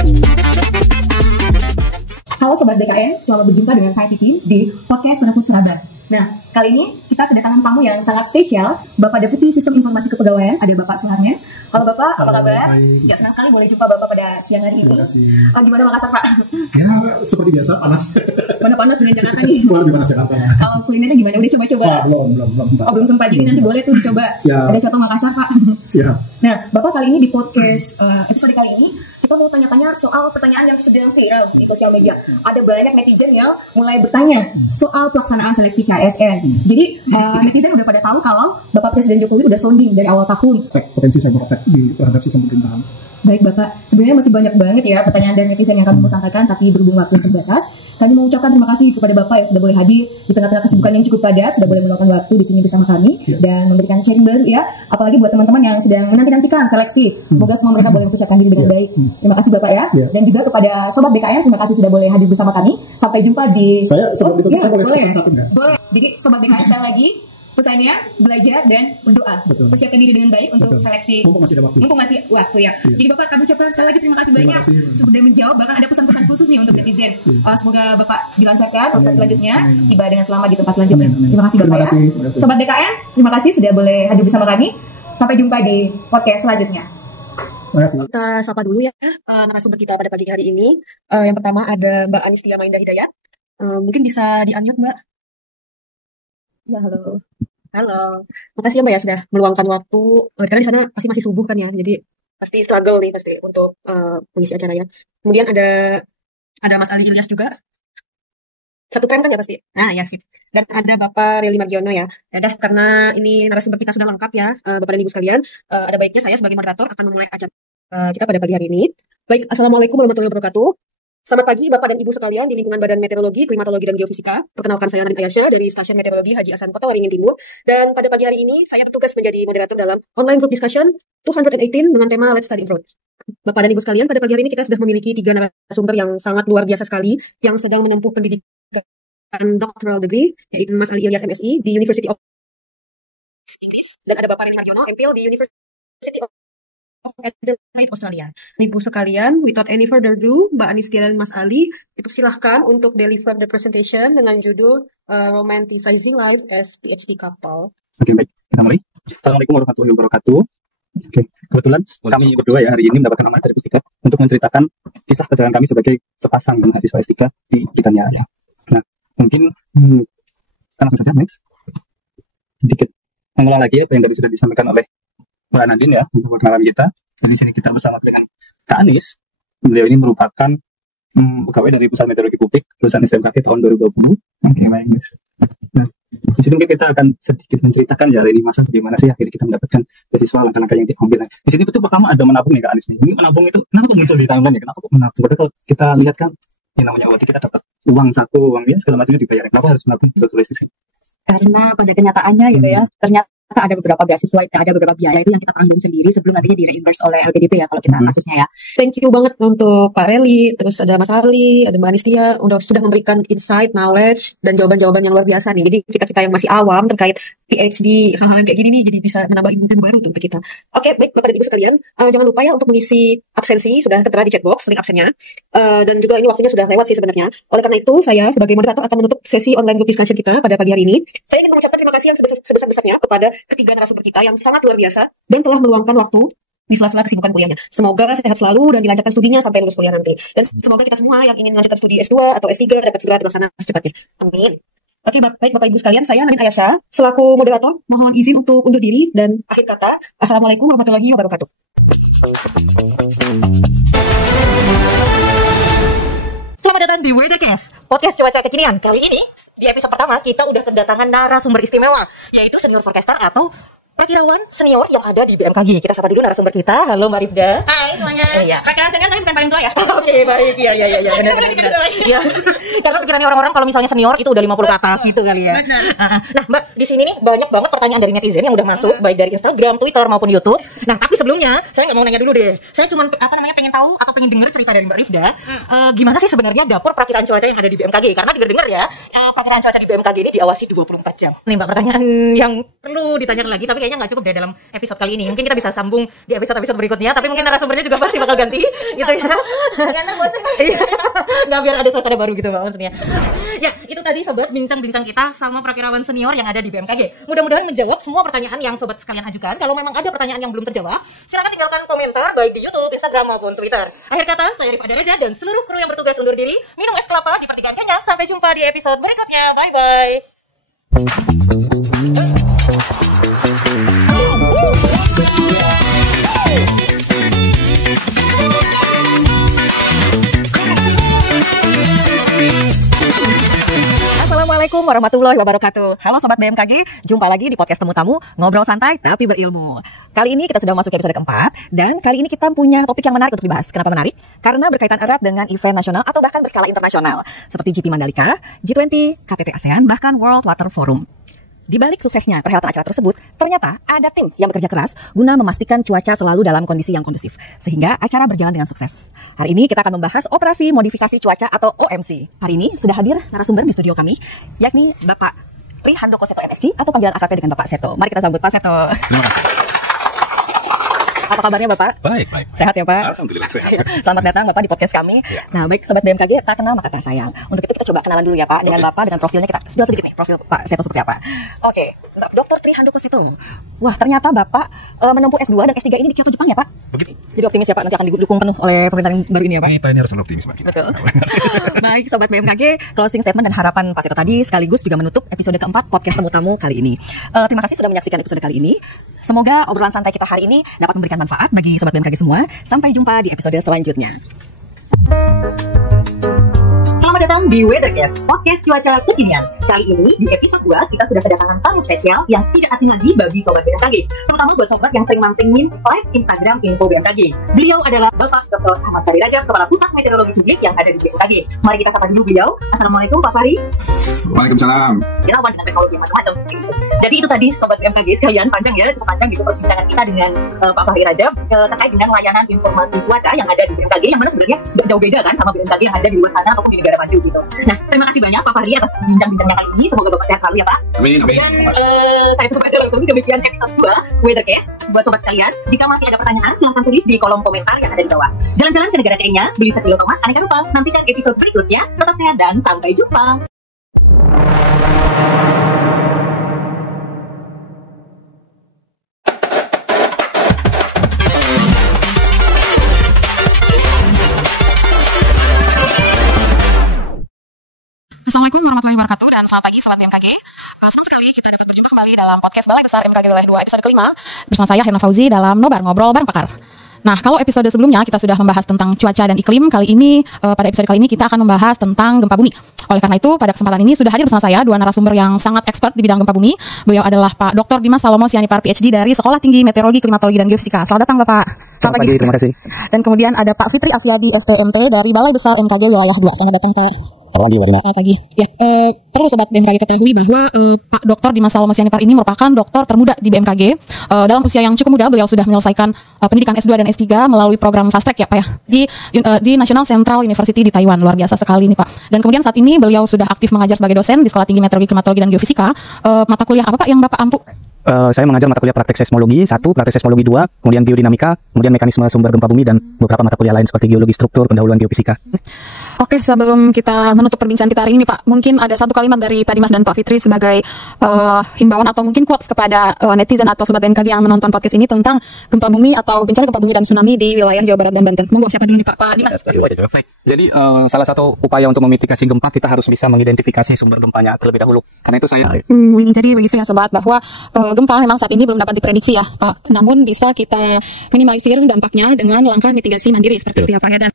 Halo Sobat BKN, selamat berjumpa dengan saya Titin di podcast Seraput Seraba. Nah, kali ini kita kedatangan tamu yang sangat spesial, Bapak Deputi Sistem Informasi Kepegawaian, ada Bapak Suharmen. Halo Bapak, apa kabar? Ya, senang sekali boleh jumpa Bapak pada siang hari ini. Terima kasih. Gimana Makassar, Pak? Ya, seperti biasa, panas. Mana panas dengan Jakarta nih? Wah, lebih panas Jakarta. Kalau kulinernya gimana? Udah coba-coba? Belum. Oh, belum sempat. Jadi nanti boleh tuh dicoba. Siap. Ada contoh Makassar, Pak. Siap. Nah, Bapak kali ini di podcast episode kali ini kita mau tanya-tanya soal pertanyaan yang sedang viral di sosial media. Ada banyak netizen yang mulai bertanya soal pelaksanaan seleksi CASN. Jadi netizen udah pada tahu kalau Bapak Presiden Jokowi udah sounding dari awal tahun. Potensi cyber attack terhadap sistem pemerintahan. Baik Bapak, sebenarnya masih banyak banget ya pertanyaan dari netizen yang kami mau sampaikan, tapi berhubung waktu yang terbatas, kami mau ucapkan terima kasih kepada Bapak yang sudah boleh hadir di tengah-tengah kesibukan yang cukup padat, sudah boleh meluangkan waktu di sini bersama kami dan memberikan sharing baru ya, apalagi buat teman-teman yang sedang menanti-nantikan seleksi. Semoga semua mereka boleh mempersiapkan diri dengan baik. Terima kasih Bapak ya. Dan juga kepada Sobat BKN, terima kasih sudah boleh hadir bersama kami. Sampai jumpa di... Saya sebelum itu, saya boleh pesan satu nggak? Boleh. Jadi Sobat BKN sekali lagi, pesannya belajar dan berdoa. Betul. Persiapkan diri dengan baik untuk seleksi. Mumpung masih ada waktu. Ya. Jadi Bapak kami ucapkan sekali lagi terima kasih banyak sudah menjawab. Bahkan ada pesan-pesan khusus nih untuk netizen. Semoga Bapak dilancarkan urusan selanjutnya, tiba dengan selamat di tempat selanjutnya. Terima kasih Bapak ya. Sobat BKN, terima kasih sudah boleh hadir bersama kami. Sampai jumpa di podcast selanjutnya. Terima kasih. Kita sapa dulu ya narasumber kita pada pagi hari ini. Yang pertama ada Mbak Anistia Maindah Hidayat. Mungkin bisa di-unmute Mbak. Ya, halo. Halo. Makasih ya Mbak ya sudah meluangkan waktu. Karena di sana pasti masih subuh kan ya. Jadi pasti struggle nih pasti untuk mengisi acara ya. Kemudian ada Mas Ali Ilyas juga. Satu frame kan ya pasti. Nah ya sip. Dan ada Bapak Reli Margiono ya. Yaudah karena ini narasumber kita sudah lengkap ya Bapak dan Ibu sekalian. Ada baiknya saya sebagai moderator akan memulai acara kita pada pagi hari ini. Baik, Assalamualaikum warahmatullahi wabarakatuh. Selamat pagi Bapak dan Ibu sekalian di lingkungan Badan Meteorologi, Klimatologi, dan Geofisika. Perkenalkan saya Nadine Ayasha dari Stasiun Meteorologi Haji Hasan Kota Waringin Timur. Dan pada pagi hari ini saya bertugas menjadi moderator dalam online group discussion 218 dengan tema Let's Study Abroad. Bapak dan Ibu sekalian, pada pagi hari ini kita sudah memiliki 3 narasumber yang sangat luar biasa sekali yang sedang menempuh pendidikan doctoral degree, yaitu Mas Ali Ilyas MSI di University of dan ada Bapak Reli Margiono MPhil di University of Adelaide, Australia. Ibu sekalian, without any further ado, Mbak Anistia dan Mas Ali dipersilahkan untuk deliver the presentation dengan judul Romanticizing Life as PhD Couple. Oke, baik. Kita mulai. Assalamualaikum warahmatullahi wabarakatuh. Oke, kebetulan kami berdua ya hari ini mendapatkan amanah dari Pustika untuk menceritakan kisah perjalanan kami sebagai sepasang mahasiswa S3 di Britania ya. Nah, mungkin kita langsung saja next. Sedikit mengulang lagi apa yang tadi sudah disampaikan oleh Mbak Nadine ya untuk perkenalan kita. Di sini kita bersama dengan Kak Anis. Beliau ini merupakan pegawai dari Pusat Meteorologi Publik lulusan SMKP tahun 2020. Oke, baik Mas. Nah, di sini mungkin kita akan sedikit menceritakan ya ini masa bagaimana sih akhirnya kita mendapatkan beasiswa langkah-langkah yang diambil. Nah, di sini betul pertama ada menabung nih Kak Anis nih. Ini menabung itu kenapa kok muncul di timeline ya? Kenapa kok menabung? Padahal kalau kita lihat kan yang namanya waktu kita dapat uang ya segala macamnya dibayar. Kenapa harus menabung? Tulis di sini. Karena pada kenyataannya gitu ya, ternyata ada beberapa beasiswa, ada beberapa biaya itu yang kita tanggung sendiri sebelum nantinya di-reimburse oleh LPDP ya kalau kita kasusnya ya. Thank you banget untuk Pak Reli, terus ada Mas Ali, ada Mbak Anistia, sudah memberikan insight, knowledge, dan jawaban-jawaban yang luar biasa nih. Jadi kita yang masih awam terkait PhD, hal-hal kayak gini nih, jadi bisa menambah ilmu baru untuk kita. Oke, baik Bapak dan Ibu sekalian, jangan lupa ya untuk mengisi absensi, sudah tertera di chatbox, link absennya. Dan juga ini waktunya sudah lewat sih sebenarnya. Oleh karena itu, saya sebagai moderator akan menutup sesi online group discussion kita pada pagi hari ini. Saya ingin mengucapkan terima kasih yang sebesar-besarnya kepada ketiga narasumber kita yang sangat luar biasa dan telah meluangkan waktu di sela-sela kesibukan kuliahnya. Semoga sehat selalu dan dilancarkan studinya sampai lulus kuliah nanti. Dan semoga kita semua yang ingin melanjutkan studi S2 atau S3 dapat segera terlaksana secepatnya. Amin. Oke, baik Bapak Ibu sekalian, saya Nadine Ayasha selaku moderator mohon izin untuk undur diri dan akhir kata, Assalamualaikum warahmatullahi wabarakatuh. Selamat datang di Weathercast, podcast cuaca kekinian. Kali ini di episode pertama kita udah kedatangan narasumber istimewa, yaitu senior forecaster atau perakirawan senior yang ada di BMKG. Kita sapa dulu narasumber kita. Halo Mbak Rifda. Hai semuanya. Perakirawan senior tapi bukan paling tua ya. Oke, baik. Iya. Benar. Iya. Karena pikirannya orang-orang kalau misalnya senior itu udah 50 ke atas gitu kali ya. Nah, Mbak, di sini nih banyak banget pertanyaan dari netizen yang udah masuk baik dari Instagram, Twitter maupun YouTube. Nah, tapi sebelumnya saya nggak mau nanya dulu deh. Saya cuma pengen tahu atau pengen denger cerita dari Mbak Rifda. Gimana sih sebenarnya dapur perakiraan cuaca yang ada di BMKG? Karena denger-denger ya, Perakiraan cuaca di BMKG ini diawasi 24 jam. Nih Mbak, pertanyaan yang perlu ditanyakan lagi, tapi kayaknya nggak cukup deh dalam episode kali ini. Mungkin kita bisa sambung di episode-episode berikutnya, tapi mungkin narasumbernya juga pasti bakal ganti, gitu ya. Karena bosan kan? Nggak, biar ada suasana baru gitu Mbak maksudnya. Ya, itu tadi sobat bincang-bincang kita sama prakirawan senior yang ada di BMKG. Mudah-mudahan menjawab semua pertanyaan yang sobat sekalian ajukan. Kalau memang ada pertanyaan yang belum terjawab, silakan tinggalkan komentar baik di YouTube, Instagram maupun Twitter. Akhir kata, saya Rifat Daraja dan seluruh kru yang bertugas undur diri minum es kelapa di pertigaan Kenya. Sampai jumpa di episode berikutnya. Bye-bye. Assalamualaikum warahmatullahi wabarakatuh. Halo Sobat BMKG, jumpa lagi di podcast Temu Tamu, ngobrol santai tapi berilmu. Kali ini kita sudah masuk ke episode keempat, dan kali ini kita punya topik yang menarik untuk dibahas. Kenapa menarik? Karena berkaitan erat dengan event nasional atau bahkan berskala internasional, seperti GP Mandalika, G20, KTT ASEAN, bahkan World Water Forum. Di balik suksesnya perhelatan acara tersebut, ternyata ada tim yang bekerja keras guna memastikan cuaca selalu dalam kondisi yang kondusif, sehingga acara berjalan dengan sukses. Hari ini kita akan membahas operasi modifikasi cuaca atau OMC. Hari ini sudah hadir narasumber di studio kami, yakni Bapak Tri Handoko Seto MSc atau panggilan akrabnya dengan Bapak Seto. Mari kita sambut Pak Seto. Terima kasih. Apa kabarnya Bapak? Baik. Sehat ya Pak? Alhamdulillah sehat. Selamat datang Bapak di podcast kami. Ya. Nah, baik Sobat BMKG, tak kenal maka tak sayang. Untuk itu kita coba kenalan dulu ya Pak dengan Bapak, dengan profilnya kita spill sedikit nih, profil Pak Seto seperti apa. Oke, Dr. Tri Handoko Seto. Wah, ternyata Bapak menempuh S2 dan S3 ini di Kyoto, Jepang ya Pak? Begitu. Jadi optimis ya Pak, nanti akan didukung penuh oleh pemerintahan baru ini ya Pak? Kita ini harus optimis Pak. Betul. Baik Sobat BMKG, closing statement dan harapan Pak Seto tadi sekaligus juga menutup episode keempat podcast Temu Tamu kali ini. Terima kasih sudah menyaksikan episode kali ini. Semoga obrolan santai kita hari ini dapat memberikan manfaat bagi Sobat BMKG semua. Sampai jumpa di episode selanjutnya. Selamat datang di Weathercast, podcast cuaca kekinian. Kali ini di episode 2 kita sudah kedatangan tamu spesial yang tidak asing lagi bagi Sobat BMKG, terutama buat sobat yang sering mantengin live Instagram info BMKG. Beliau adalah Bapak Dr. Ahmad Fahri Rajab, Kepala Pusat Meteorologi Publik yang ada di BMKG. Mari kita sapa dulu beliau. Assalamualaikum Pak Fahri. Waalaikumsalam. Kita lawan dengan teknologi macam-macam. Jadi itu tadi Sobat BMKG sekalian, panjang ya, cukup panjang gitu perbincangan kita dengan Pak Fahri Rajab terkait dengan layanan informasi cuaca yang ada di BMKG, yang mana sebenarnya tidak jauh beda kan sama BMKG yang ada di luar sana ataupun di negara maju gitu. Nah, terima kasih banyak Pak Fahri atas bincang-bincangnya kali ini. Semoga Bapak sehat selalu ya Pak. Amin. Dan saya tutup aja langsung demikian episode 2 Weathercast. Buat sobat sekalian, jika masih ada pertanyaan silahkan tulis di kolom komentar yang ada di bawah. Jalan-jalan ke negara kayaknya, beli sekilo tomat, aneka rupa. Nantikan episode berikutnya. Tetap sehat dan sampai jumpa. Assalamualaikum warahmatullahi wabarakatuh dan selamat pagi Sobat BMKG. Senang sekali kita dapat berjumpa kembali dalam podcast Balai Besar BMKG Wilayah 2 episode kelima bersama saya Herna Fauzi dalam Nobar Ngobrol Bareng Pakar. Nah, kalau episode sebelumnya kita sudah membahas tentang cuaca dan iklim, kali ini pada episode kali ini kita akan membahas tentang gempa bumi. Oleh karena itu, pada kesempatan ini sudah hadir bersama saya dua narasumber yang sangat expert di bidang gempa bumi. Beliau adalah Pak Dr. Dimas Salomo Sianipar PhD dari Sekolah Tinggi Meteorologi, Klimatologi dan Geofisika. Selamat datang Bapak. Selamat pagi, terima kasih. Dan kemudian ada Pak Fitri Afiadi STMT dari Balai Besar MKG Wilayah 2. Selamat datang Pak. Selamat pagi. Ya, perlu Sobat BMKG ketahui bahwa Pak Dr. Dimas Salomo Sianipar ini merupakan dokter termuda di BMKG. Dalam usia yang cukup muda, beliau sudah menyelesaikan pendidikan S2 dan S3 melalui program fast track ya Pak ya, di National Central University di Taiwan. Luar biasa sekali nih Pak. Dan kemudian saat ini beliau sudah aktif mengajar sebagai dosen di Sekolah Tinggi Meteorologi, Klimatologi dan Geofisika. Mata kuliah apa Pak yang Bapak ampu? Saya mengajar mata kuliah praktek seismologi 1, praktek seismologi 2, kemudian geodinamika, kemudian mekanisme sumber gempa bumi dan beberapa mata kuliah lain seperti geologi struktur, pendahuluan geofisika. Oke, sebelum kita menutup perbincangan kita hari ini Pak, mungkin ada satu kalimat dari Pak Dimas dan Pak Fitri sebagai himbauan atau mungkin quotes kepada netizen atau Sobat BMKG yang menonton podcast ini tentang gempa bumi atau bencana gempa bumi dan tsunami di wilayah Jawa Barat dan Banten. Monggo, siapa dulu nih Pak? Pak Dimas. Jadi salah satu upaya untuk memitigasi gempa, kita harus bisa mengidentifikasi sumber gempanya terlebih dahulu. Karena itu saya jadi begitu ya Sobat, bahwa gempa memang saat ini belum dapat diprediksi ya Pak, namun bisa kita minimalisir dampaknya dengan langkah mitigasi mandiri seperti itu ya Pak ya. Dan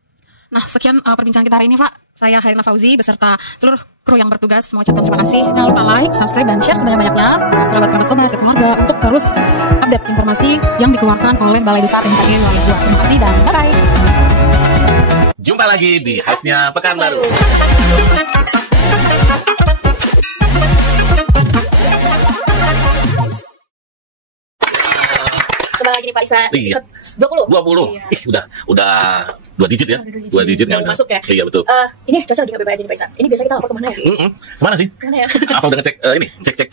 nah, sekian perbincangan kita hari ini Pak. Saya Herna Fauzi beserta seluruh kru yang bertugas mengucapkan terima kasih. Jangan lupa like, subscribe, dan share sebanyak-banyaknya ke kerabat-kerabat sobat, ke keluarga untuk terus update informasi yang dikeluarkan oleh Balai Besar BMKG Wilayah 2. Terima kasih dan bye-bye. Jumpa lagi di khasnya Pekanbaru. sebentar lagi nih Pak Isa. Iya. 20. 20. Iya. Ih, udah 2 digit ya. 2 digit Mau nggak masuk ya? Iya betul. Ini cuaca lagi nggak baik aja nih Pak Isa. Ini biasa kita lapor kemana ya? Kemana sih? Kemana ya? Apa udah ngecek ini? Cek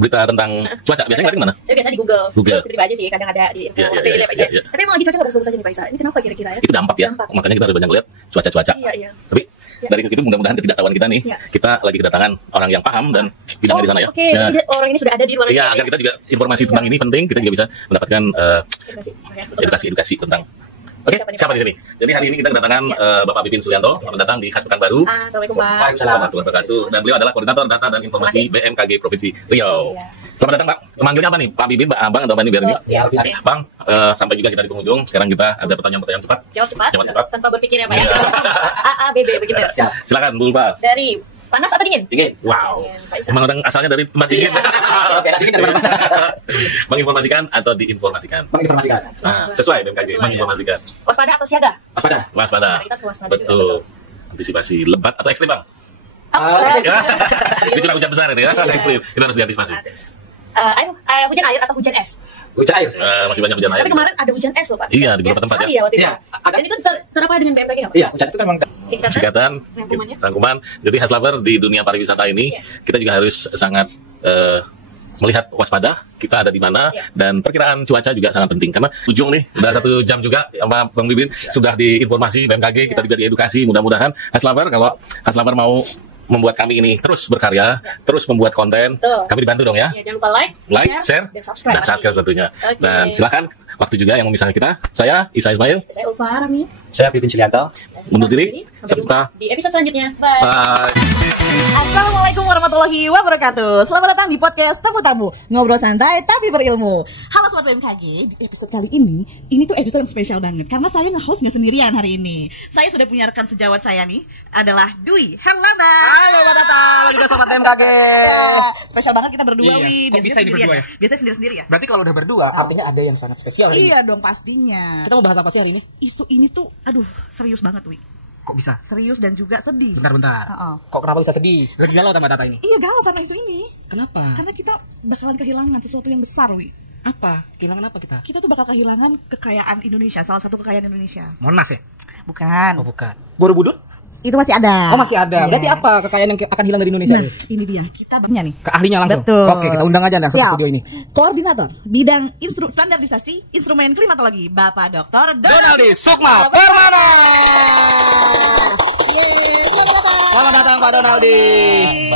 berita tentang cuaca. Biasanya ngeliat kemana? Saya biasa di Google. Google. Tiba-tiba aja sih, kadang ada di info. Iya, Tapi ini Pak Isa. iya. Tapi emang lagi cuaca nggak bagus-bagus aja nih Pak Isa. Ini kenapa kira-kira ya? Itu dampak ya. Makanya kita harus banyak lihat cuaca. Iya. Tapi dari itu mudah-mudahan ketidaktahuan kita nih, Iya. kita lagi kedatangan orang yang paham dan bidangnya di sana ya. Oke, Ya. orang ini sudah ada di ruangan Iya, ini. agar kita juga informasi tentang ini penting, kita juga bisa mendapatkan edukasi tentang. Oke, siapa di sini? Jadi hari ini kita kedatangan Bapak Pipin Sulianto, selamat datang di Khas Pekanbaru. Assalamualaikum Pak. Waalaikumsalam warahmatullahi wabarakatuh. Dan beliau adalah koordinator data dan informasi BMKG Provinsi Riau. Selamat datang Pak. Manggilnya apa nih? Pak Bibin, Pak Abang atau Pak ini biar ini? Iya, Bang, sampai juga kita di penghujung. Sekarang kita ada pertanyaan-pertanyaan cepat. Jawab cepat. Tanpa berpikir ya Pak ya. A, B, begitu. Silakan Bu Ulfa. Dari panas atau dingin? Dingin. Wow. Emang orang asalnya dari tempat dingin. Menginformasikan atau diinformasikan? Menginformasikan. Nah, sesuai BMKG, menginformasikan. Waspada atau siaga? Waspada. Kita harus waspada. Betul. Antisipasi lebat atau ekstrim, Bang? Ya. Ini curah hujan besar ini ya, ekstrim. Itu harus diantisipasi. Hujan air atau hujan es? Hujan air. Masih banyak hujan air. Tapi kemarin ada hujan es loh Pak. Iya, di beberapa tempat ya. Iya, waktu itu. Iya, ada. Dan itu terapa dengan BMKG nggak Pak? Iya, hujan itu kan memang Singkatan, Rangkumannya. rangkuman. Jadi Khas Lover di dunia pariwisata ini, kita juga harus sangat melihat waspada kita ada di mana, dan perkiraan cuaca juga sangat penting karena ujung nih udah 1 jam juga sama Bang Bibin sudah diinformasi BMKG, kita juga diedukasi. Mudah-mudahan Khas Lover, kalau Khas Lover mau membuat kami ini terus berkarya, terus membuat konten, kami dibantu dong ya. Jangan lupa like, Share, dan subscribe. dan subscribe tentunya. Dan silakan waktu juga yang memisahkan kita. Saya Isa Ismail, Saya Ulfa Rami. saya Pipin Sulianto. mundur diri. Sampai jumpa Serta di episode selanjutnya. Bye. bye. Assalamualaikum warahmatullahi wabarakatuh. Selamat datang di podcast Tamu-Tamu, ngobrol santai tapi berilmu. Halo Sobat BMKG, di episode kali ini tuh episode yang spesial banget karena saya nge-host nggak sendirian hari ini. Saya sudah punya rekan sejawat saya nih, adalah Dwi. Halo Mbak. Halo Mbak Tata, juga Sobat BMKG. Spesial banget kita berdua, Iya. Wi. Kok bisa ini berdua ya? Biasanya sendiri-sendiri ya? Berarti kalau udah berdua, artinya ada yang sangat spesial hari ini. Iya dong pastinya. Kita mau bahas apa sih hari ini? Isu ini tuh, aduh serius banget Wi. Kok bisa? Serius dan juga sedih. Bentar. Heeh. Kok kenapa bisa sedih? Lagi galau sama Tata ini? Iya galau karena isu ini. Kenapa? Karena kita bakalan kehilangan sesuatu yang besar, Wi. Apa? Kehilangan apa kita? Kita tuh bakal kehilangan kekayaan Indonesia, salah satu kekayaan Indonesia. Monas ya? Bukan. Oh bukan. Borobudur? Itu masih ada. Oh masih ada. Iya. Berarti apa kekayaan yang akan hilang dari Indonesia? Nah, ini dia. Kita banyak nih. Ke ahlinya langsung? Betul. Oke, kita undang aja langsung ke Siap. studio ini. Koordinator bidang standarisasi instrumen klimatologi, Bapak Dr. Donaldi Sukma Permana. Selamat datang Pak Donaldi.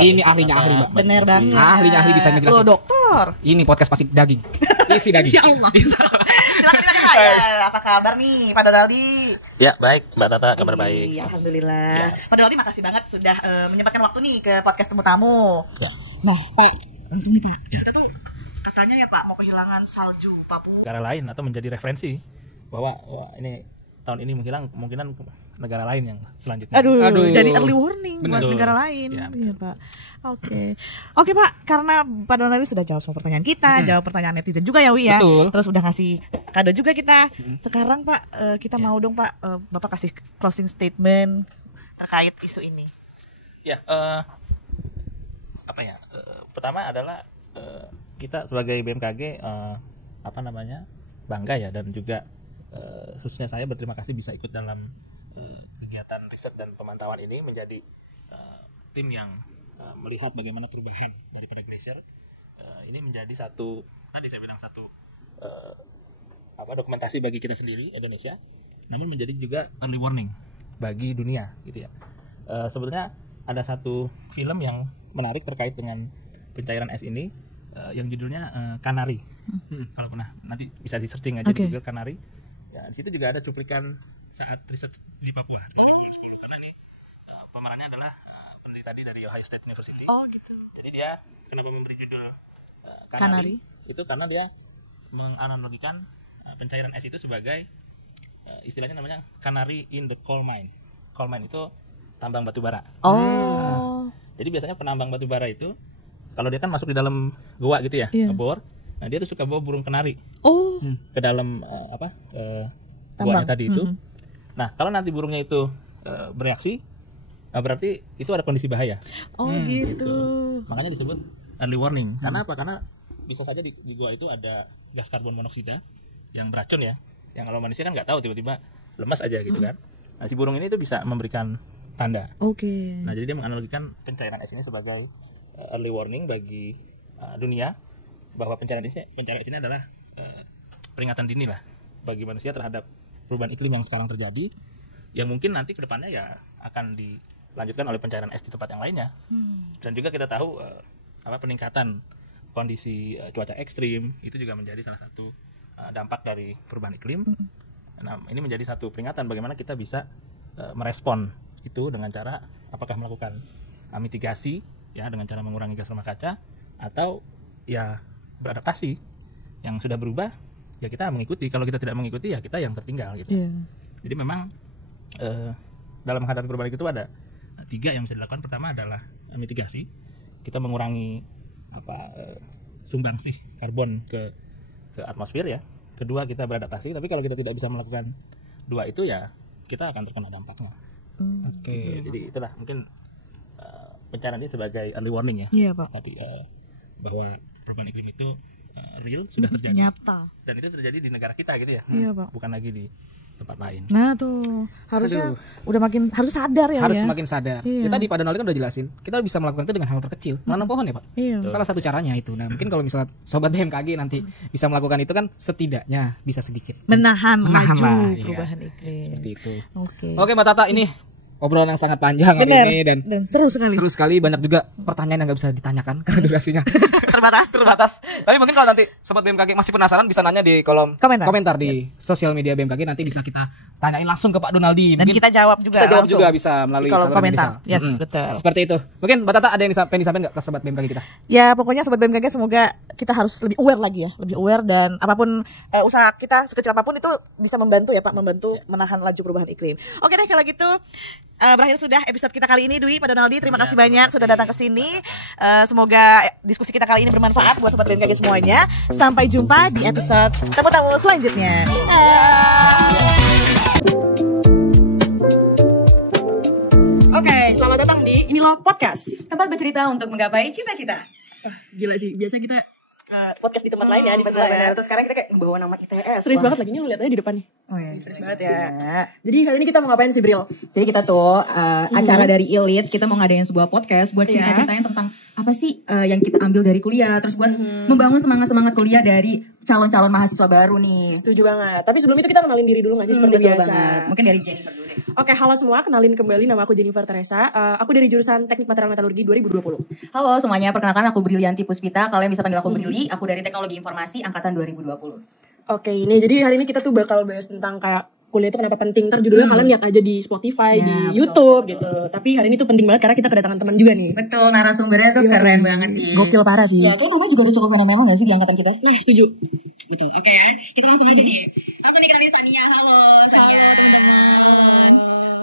Ini ahlinya ahli Mbak. Bener banget. Ahlinya ahli bisa ngejelasin. Lo dokter. Ini podcast pasti daging. Isi daging. Insya Allah. Silakan Pak. Ya, apa kabar nih Pak Donaldi? Ya baik, Mbak Tata, kabar baik. Iya, alhamdulillah. Pak Donaldi makasih banget sudah menyempatkan waktu nih ke podcast Tamu-Tamu. Ya. Nah, Pak, langsung nih Pak. Kita tuh katanya ya Pak mau kehilangan salju Papua. Negara lain atau menjadi referensi bahwa wah, ini tahun ini menghilang, kemungkinan negara lain yang selanjutnya. Aduh, jadi early warning buat Betul. negara lain. Ya, Iya, Pak. Oke, Pak, karena Pak Donaldi sudah jawab semua pertanyaan kita, jawab pertanyaan netizen juga ya, Wi ya. Betul. Terus udah ngasih kado juga kita. Sekarang Pak, kita mau dong Pak, Bapak kasih closing statement terkait isu ini. Ya, apa ya? Pertama adalah kita sebagai BMKG bangga ya, dan juga khususnya saya berterima kasih bisa ikut dalam kegiatan riset dan pemantauan ini, menjadi tim yang melihat bagaimana perubahan daripada glacier. Ini menjadi satu dokumentasi bagi kita sendiri Indonesia, namun menjadi juga early warning bagi dunia gitu ya. Sebetulnya ada satu film yang menarik terkait dengan pencairan es ini, yang judulnya Canary. Kalau pernah nanti bisa di searching aja di Google Canary. Ya, di situ juga ada cuplikan saat riset di Papua. Karena ini pemerannya adalah peneliti dari Ohio State University. Oh, gitu. Jadi dia kenapa memberi judul Canary? Itu karena dia menganalogikan pencairan es itu sebagai istilahnya namanya canary in the coal mine. Coal mine itu tambang batu bara. Jadi biasanya penambang batu bara itu kalau dia kan masuk di dalam goa gitu ya, ngebor. Nah, dia tuh suka bawa burung kenari. Ke dalam goanya tadi itu. Nah, kalau nanti burungnya itu bereaksi, berarti itu ada kondisi bahaya. Gitu. Makanya disebut early warning. Karena apa? Karena bisa saja di gua itu ada gas karbon monoksida yang beracun ya. Yang kalau manusia kan nggak tahu, tiba-tiba lemas aja gitu kan. Nah, si burung ini tuh bisa memberikan tanda. Oke. Nah, jadi dia menganalogikan pencairan es ini sebagai early warning bagi dunia bahwa pencairan es ini adalah peringatan dini lah bagi manusia terhadap perubahan iklim yang sekarang terjadi, yang mungkin nanti ke depannya ya akan dilanjutkan oleh pencairan es di tempat yang lainnya. Dan juga kita tahu peningkatan kondisi cuaca ekstrim itu juga menjadi salah satu dampak dari perubahan iklim. Nah, ini menjadi satu peringatan bagaimana kita bisa merespon itu dengan cara apakah melakukan mitigasi ya dengan cara mengurangi gas rumah kaca, atau ya beradaptasi. Yang sudah berubah ya kita mengikuti, kalau kita tidak mengikuti ya kita yang tertinggal gitu. Jadi memang dalam menghadapi perubahan itu ada 3 yang bisa dilakukan. Pertama adalah mitigasi, kita mengurangi sumbangsih karbon ke atmosfer ya. Kedua, kita beradaptasi, tapi kalau kita tidak bisa melakukan 2 itu ya kita akan terkena dampaknya. Oke. Jadi itulah mungkin pencairan ini sebagai early warning ya. Iya, Pak. Tapi bahwa perubahan iklim itu real, sudah terjadi. Nyata. Dan itu terjadi di negara kita gitu ya. Iya, Pak. Bukan lagi di tempat lain. Nah tuh harusnya udah makin harus sadar ya. Harus ya? semakin sadar. Iya. Kita di Pak Donald kan udah jelasin. Kita bisa melakukan itu dengan hal terkecil, menanam pohon ya Pak. Iya. Salah satu caranya itu. Nah mungkin kalau misalnya sobat BMKG nanti bisa melakukan itu kan setidaknya bisa sedikit menahan laju lah, perubahan iya. iklim. Seperti itu. Oke. Oke Mbak Tata, ini obrolan yang sangat panjang hari Bener. ini Dan seru sekali. Seru sekali, banyak juga pertanyaan yang nggak bisa ditanyakan karena durasinya terbatas. Tapi mungkin kalau nanti sobat BMKG masih penasaran bisa nanya di kolom komentar di sosial media BMKG, nanti bisa kita tanyain langsung ke Pak Donaldi. Dan Mungkin kita jawab juga. kita jawab langsung juga bisa melalui di kolom saluran komentar. media. Yes, betul. Seperti itu. Mungkin Mbak Tata ada yang pengen disampaikan nggak ke sobat BMKG kita? Ya pokoknya sobat BMKG semoga kita harus lebih aware lagi ya, lebih aware, dan apapun usaha kita sekecil apapun itu bisa membantu ya Pak, membantu menahan laju perubahan iklim. Oke deh kalau gitu berakhir sudah episode kita kali ini. Dwi, Pak Donaldi, terima kasih banyak sudah datang ke sini. Semoga diskusi kita kali ini bermanfaat buat sobat BMKG semuanya. Sampai jumpa di episode tamu-tamu selanjutnya. Oke, selamat datang di Inilah Podcast. Tempat bercerita untuk menggapai cita-cita. Gila sih, biasa kita podcast di tempat lain ya, di sebelah ya. Benar-benar. Terus sekarang kita kayak ngebawa nama ITS. Serius banget lagi, nih lu lihat aja di depan nih. Oh iya, serius banget ya. Jadi kali ini kita mau ngapain sih, Bril? Jadi kita tuh acara dari Elite, kita mau ngadain sebuah podcast buat cerita-ceritain tentang apa sih yang kita ambil dari kuliah, terus buat membangun semangat kuliah dari calon-calon mahasiswa baru nih. Setuju banget. Tapi sebelum itu kita kenalin diri dulu gak sih, seperti betul biasa. banget. Mungkin dari Jennifer dulu deh. Oke, halo semua, kenalin kembali, nama aku Jennifer Teresa. Aku dari jurusan Teknik Material Metalurgi 2020. Halo semuanya, perkenalkan aku Brilianti Puspita. Kalian bisa panggil aku Brili. Aku dari Teknologi Informasi angkatan 2020. Oke, ini jadi hari ini kita tuh bakal bahas tentang kayak kuliah itu kenapa penting. Ntar judulnya kalian lihat aja di Spotify, di YouTube gitu. Tapi hari ini tuh penting banget karena kita kedatangan teman juga nih. Betul, narasumbernya tuh keren banget sih. Gokil parah sih. Ya, kayak Buma juga udah cukup fenomenal gak sih di angkatan kita? Nah, setuju. Betul, oke ya. Kita langsung aja nih. Langsung dikenalin Sania. Halo Sania. Halo teman-teman.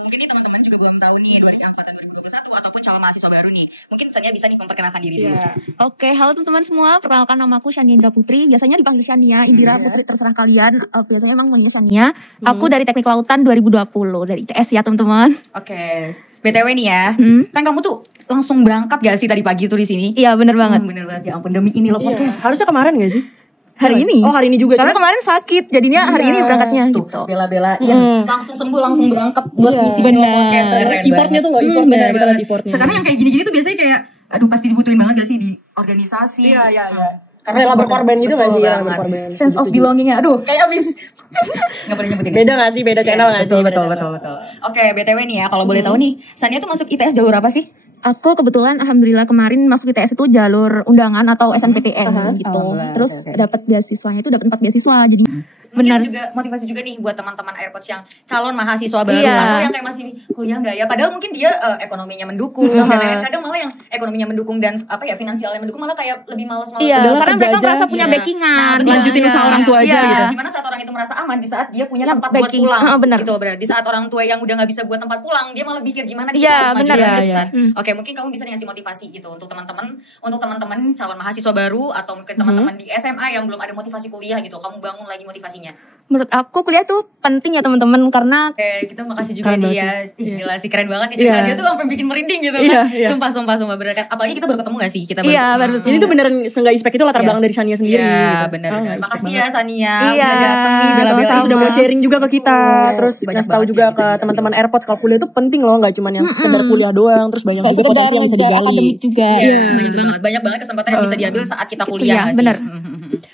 Mungkin nih teman-teman juga belum tahu nih dari angkatan 2021 ataupun calon mahasiswa baru nih. Mungkin Sania bisa nih memperkenalkan diri dulu. Oke, halo teman-teman semua. Perkenalkan nama aku Shania Indra Putri. Biasanya dipanggil Shania, Indira Putri, terserah kalian. Biasanya emang manggil Shania. Aku dari Teknik Lautan 2020 dari ITS ya teman-teman. Oke. BTW nih ya. Kan kamu tuh langsung berangkat gak sih tadi pagi tuh di sini? Iya, bener banget. Bener banget, ya ampun, demi ini loh podcast. Harusnya kemarin gak sih? Hari ini. Oh, hari ini juga. Karena kemarin sakit, jadinya hari ini berangkatnya tuh, gitu. Bela-bela langsung sembuh, langsung berangkat buat ngisi podcast. Effortnya tuh loh, bener banget. effortnya. Sekarang yang kayak gini-gini tuh biasanya kayak aduh pasti dibutuhin banget gak sih di organisasi. Iya. Karena rela berkorban gitu gak sih? Berkorban. Sense of belonging-nya. Aduh, kayak abis nggak boleh nyebutin. Beda gak sih? Beda channel gak sih? Betul. Oke, BTW nih ya, kalau boleh tahu nih, Sania tuh masuk ITS jalur apa sih? Aku kebetulan alhamdulillah kemarin masuk ITS itu jalur undangan atau SNPTN gitu. Terus dapat beasiswanya itu dapat 4 beasiswa. Jadi benar. Mungkin juga motivasi juga nih buat teman-teman AirPods yang calon mahasiswa baru atau yang kayak masih kuliah nggak ya, padahal mungkin dia ekonominya mendukung dan lain-lain. Kadang malah yang ekonominya mendukung dan apa ya finansialnya mendukung malah kayak lebih malas-malas. Iya, karena mereka merasa punya backingan. Lanjutin usaha orang tua aja gitu. Dimana saat orang itu merasa aman di saat dia punya tempat buat pulang. Gitu berarti di saat orang tua yang udah nggak bisa buat tempat pulang, dia malah pikir gimana dia harus maju. Oke, mungkin kamu bisa ngasih motivasi gitu untuk teman-teman calon mahasiswa baru atau mungkin teman-teman di SMA yang belum ada motivasi kuliah gitu. Kamu bangun lagi motivasinya. Menurut aku kuliah tuh penting ya teman-teman karena Kita makasih juga Keren nih banget ya. Gila sih, keren banget sih cerita Iya. dia tuh sampai bikin merinding gitu kan. Iya. Sumpah bener kan. Apalagi kita baru ketemu gak sih? Kita baru Iya, baru Ini tuh beneran seenggak ispek itu latar Iya. belakang dari Sania sendiri. Iya, gitu. bener. Ah, nggak Makasih ispek ya banget. Sania. Iya, Udah datang nih, bela-belain sama-sama. sudah mau sharing juga ke kita. Terus Banyak ngasih tahu banget juga sih yang ke bisa teman-teman AirPods kalau kuliah itu penting loh, nggak cuma yang sekedar kuliah doang, terus banyak kayak juga sekedar potensi yang bisa ngejar digali. akademik juga. Banyak banget kesempatan yang bisa diambil saat kita kuliah Iya, nggak sih? bener.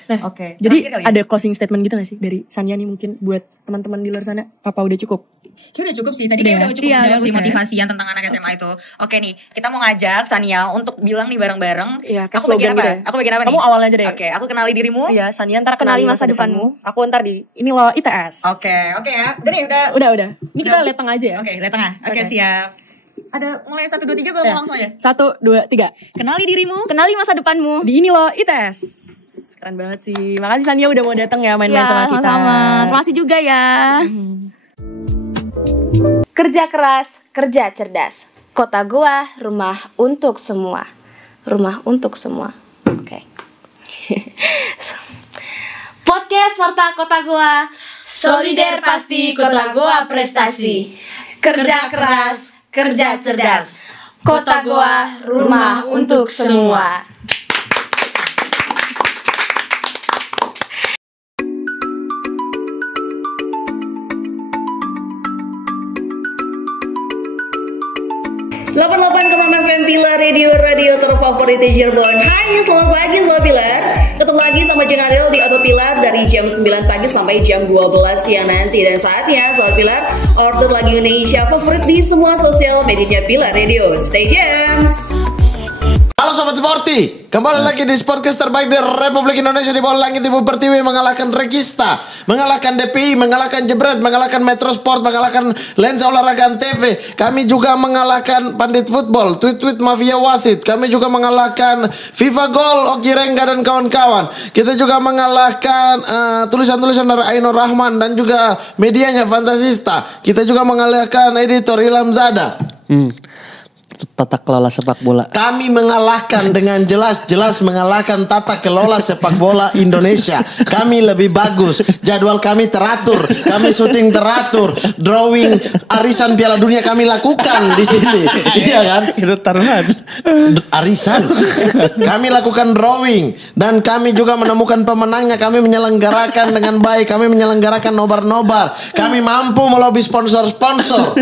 Nah, Oke. jadi Terakhir kali ya? ada closing statement gitu gak sih dari Sania nih mungkin buat teman-teman di luar sana? Apa udah cukup? Kayaknya udah cukup sih. Tadi kayaknya udah cukup Iya, menjawab sih bagus ya. motivasian tentang anak SMA itu. Oke nih, kita mau ngajak Sania untuk bilang nih bareng-bareng. Iya, kayak Aku bagian slogan apa? gitu ya. Aku bagian apa nih? Kamu awalnya aja deh. Oke, aku kenali dirimu. Iya, Sania ntar kenali masa depanmu. Aku ntar di ini loh ITS. Oke ya. Udah nih, udah. Udah. Ini kita lihat tengah aja ya. Oke, lihat tengah. Oke, Oke. siap. Ada mulai 1 2 3 atau Ya. mau langsung aja? 1, 2, 3. Kenali dirimu. Kenali masa depanmu. Di ini loh ITS. Keren banget sih. Makasih Sania udah mau datang ya main-main Ya, sama kita. sama-sama. Terima kasih juga ya. Kerja keras, kerja cerdas. Kota gua, rumah untuk semua. Rumah untuk semua. Oke. Podcast Warta Kota Gua. Solider pasti kota gua prestasi. Kerja keras, kerja cerdas. Kota gua, rumah untuk semua. FM Pilar radio terfavorit di Cirebon. Hai, selamat pagi Sobat Pilar. Ketemu lagi sama Jeng Ariel di Auto Pilar dari jam 9 pagi sampai jam 12 siang nanti. Dan saatnya Sobat Pilar order lagu Indonesia favorit di semua sosial medianya Pilar Radio. Stay jam. Halo Sobat Sporty, kembali lagi di Sportcast terbaik di Republik Indonesia di bawah langit Ibu Pertiwi, mengalahkan Regista, mengalahkan DPI, mengalahkan Jebret, mengalahkan Metro Sport, mengalahkan Lensa Olahraga TV. Kami juga mengalahkan Pandit Football, Tweet Mafia Wasit. Kami juga mengalahkan FIFA Goal, Oki Rengga dan kawan-kawan. Kita juga mengalahkan tulisan-tulisan dari Ainur Rahman dan juga medianya Fantasista. Kita juga mengalahkan editor Ilham Zada. Tata kelola sepak bola. Kami mengalahkan dengan jelas-jelas mengalahkan tata kelola sepak bola Indonesia. Kami lebih bagus. Jadwal kami teratur. Kami syuting teratur. Drawing arisan Piala Dunia kami lakukan di sini. Iya kan? Itu taruhan. Arisan. Kami lakukan drawing dan kami juga menemukan pemenangnya. Kami menyelenggarakan dengan baik. Kami menyelenggarakan nobar-nobar. Kami mampu melobi sponsor-sponsor.